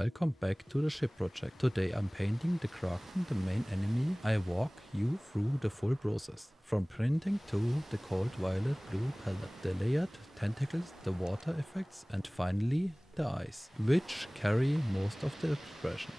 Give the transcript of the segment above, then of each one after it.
welcome back to the ShipProject. Today I'm painting the Kraken, the main enemy. I walk you through the full process, from printing to the cold violet blue palette, the layered tentacles, the water effects, and finally the eyes, which carry most of the expression.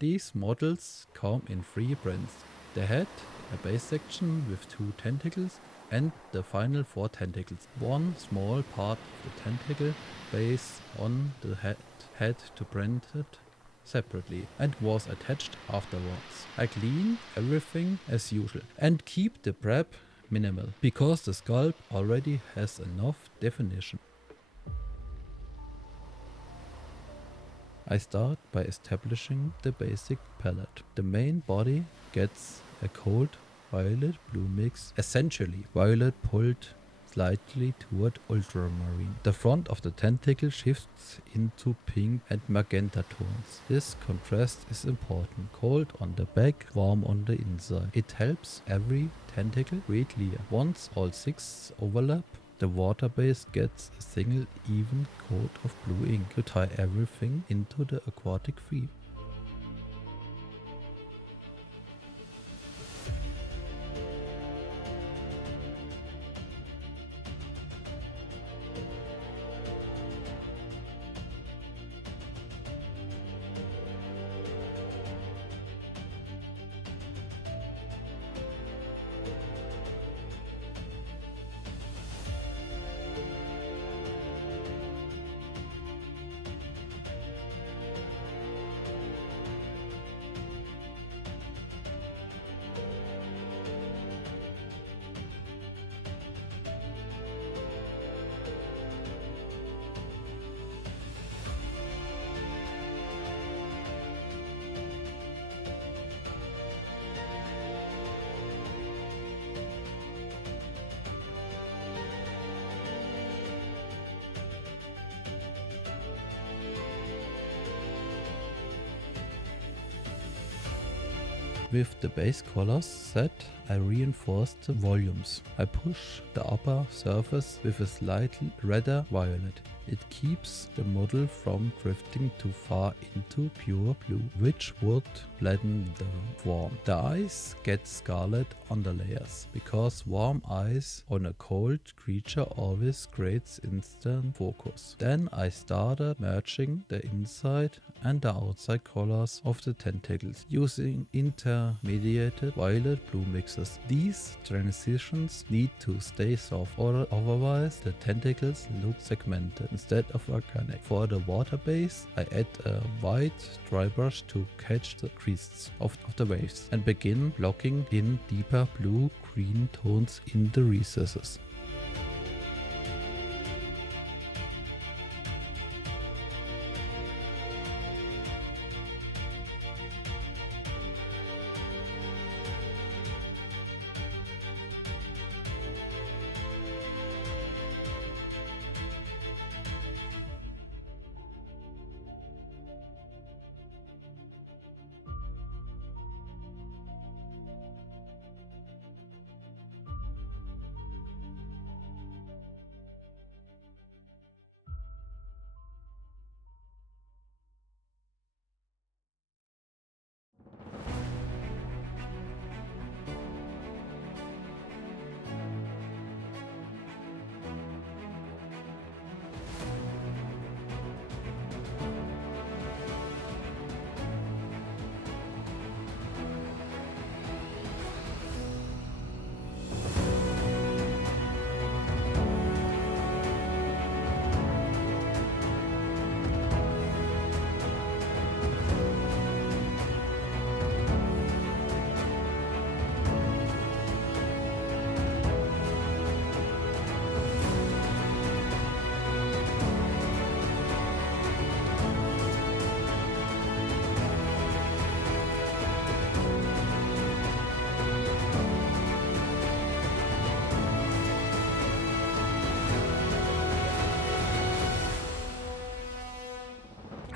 These models come in 3 prints: the head, a base section with 2 tentacles, and the final 4 tentacles. One small part of the tentacle base on the head to print it separately and was attached afterwards. I clean everything as usual and keep the prep minimal because the sculpt already has enough definition. I start by establishing the basic palette. The main body gets a cold violet blue mix, essentially violet pulled slightly toward ultramarine. The front of the tentacle shifts into pink and magenta tones. This contrast is important. Cold on the back, warm on the inside. It helps every tentacle read clear. Once all 6 overlap, the water base gets a single even coat of blue ink to tie everything into the aquatic theme. With the base colors set, I reinforce the volumes. I push the upper surface with a slightly redder violet. It keeps the model from drifting too far into pure blue, which would flatten the form. The eyes get scarlet on the layers, because warm eyes on a cold creature always creates instant focus. Then I started merging the inside and the outside colors of the tentacles using intermediated violet-blue mixes. These transitions need to stay soft, or otherwise the tentacles look segmented instead of organic. For the water base, I add a white dry brush to catch the creases of the waves and begin blocking in deeper blue-green tones in the recesses.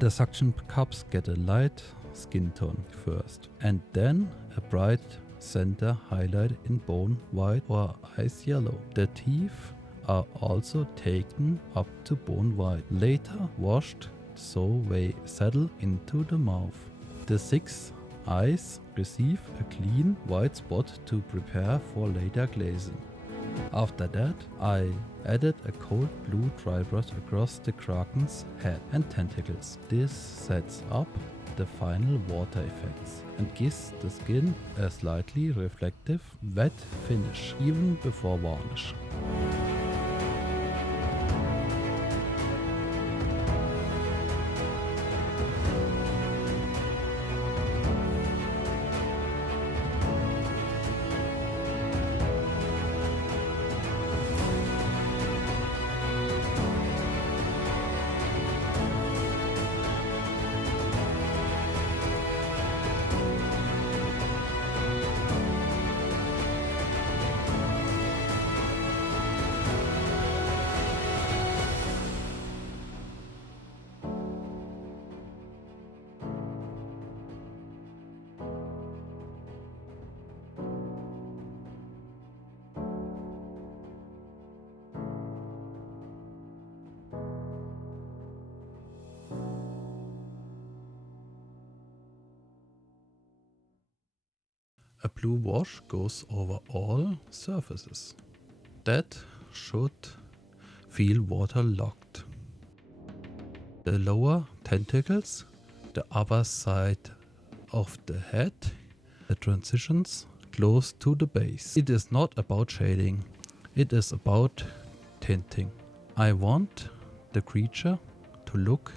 The suction cups get a light skin tone first, and then a bright center highlight in bone white or ice yellow. The teeth are also taken up to bone white, later washed so they settle into the mouth. The 6 eyes receive a clean white spot to prepare for later glazing. After that, I added a cold blue dry brush across the Kraken's head and tentacles. This sets up the final water effects and gives the skin a slightly reflective, wet finish even before varnish. A blue wash goes over all surfaces. That should feel waterlogged. The lower tentacles, the upper side of the head, the transitions close to the base. It is not about shading, it is about tinting. I want the creature to look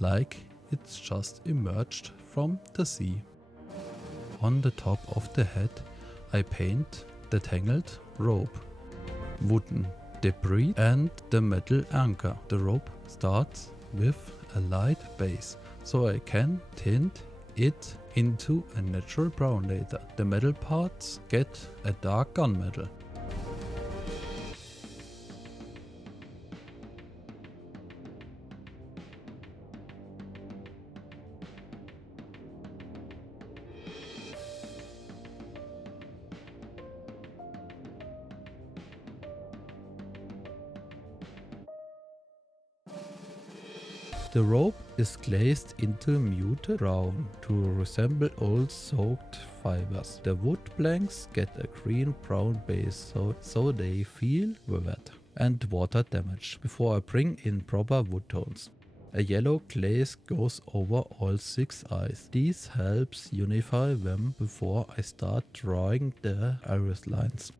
like it's just emerged from the sea. On the top of the head, I paint the tangled rope, wooden debris and the metal anchor. The rope starts with a light base, so I can tint it into a natural brown later. The metal parts get a dark gunmetal. The rope is glazed into muted brown to resemble old soaked fibers. The wood planks get a green-brown base so they feel wet and water damage before I bring in proper wood tones. A yellow glaze goes over all 6 eyes. This helps unify them before I start drawing the iris lines.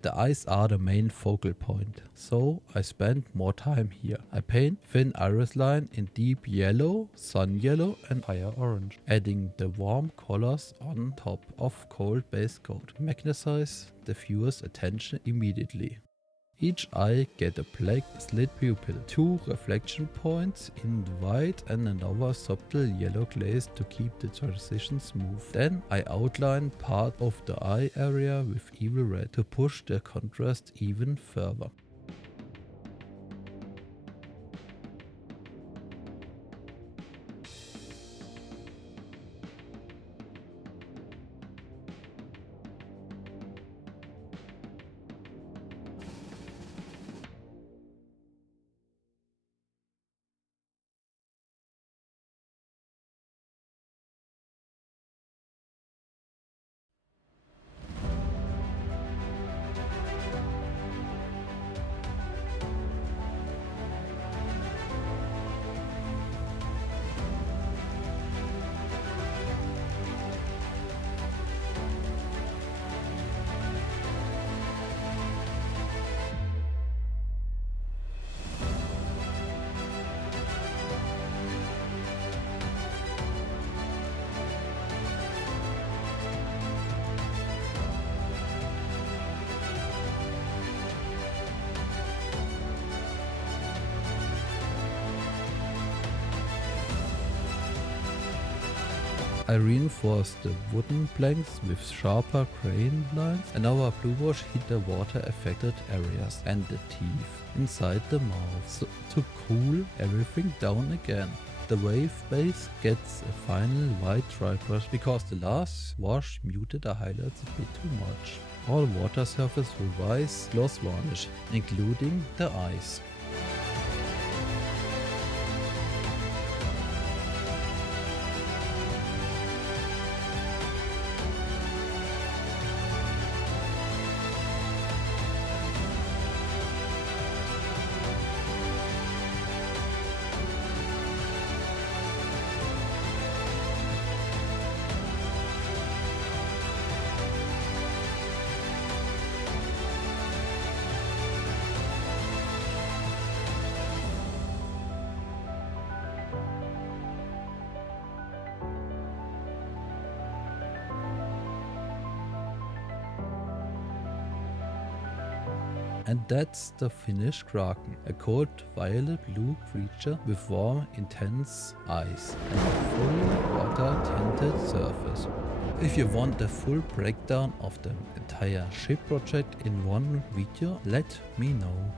The eyes are the main focal point, so I spend more time here. I paint thin iris line in deep yellow, sun yellow and fire orange, adding the warm colors on top of cold base coat. Magnetize the viewer's attention immediately. Each eye get a black slit pupil, 2 reflection points in the white and another subtle yellow glaze to keep the transition smooth. Then I outline part of the eye area with evil red to push the contrast even further. I reinforced the wooden planks with sharper crane lines, and our blue wash hit the water affected areas and the teeth inside the mouth to cool everything down again. The wave base gets a final white dry brush because the last wash muted the highlights a bit too much. All water surface revised gloss varnish, including the eyes. And that's the finished Kraken, a cold violet blue creature with warm, intense eyes and a full water tinted surface. If you want the full breakdown of the entire ShipProject in one video, let me know.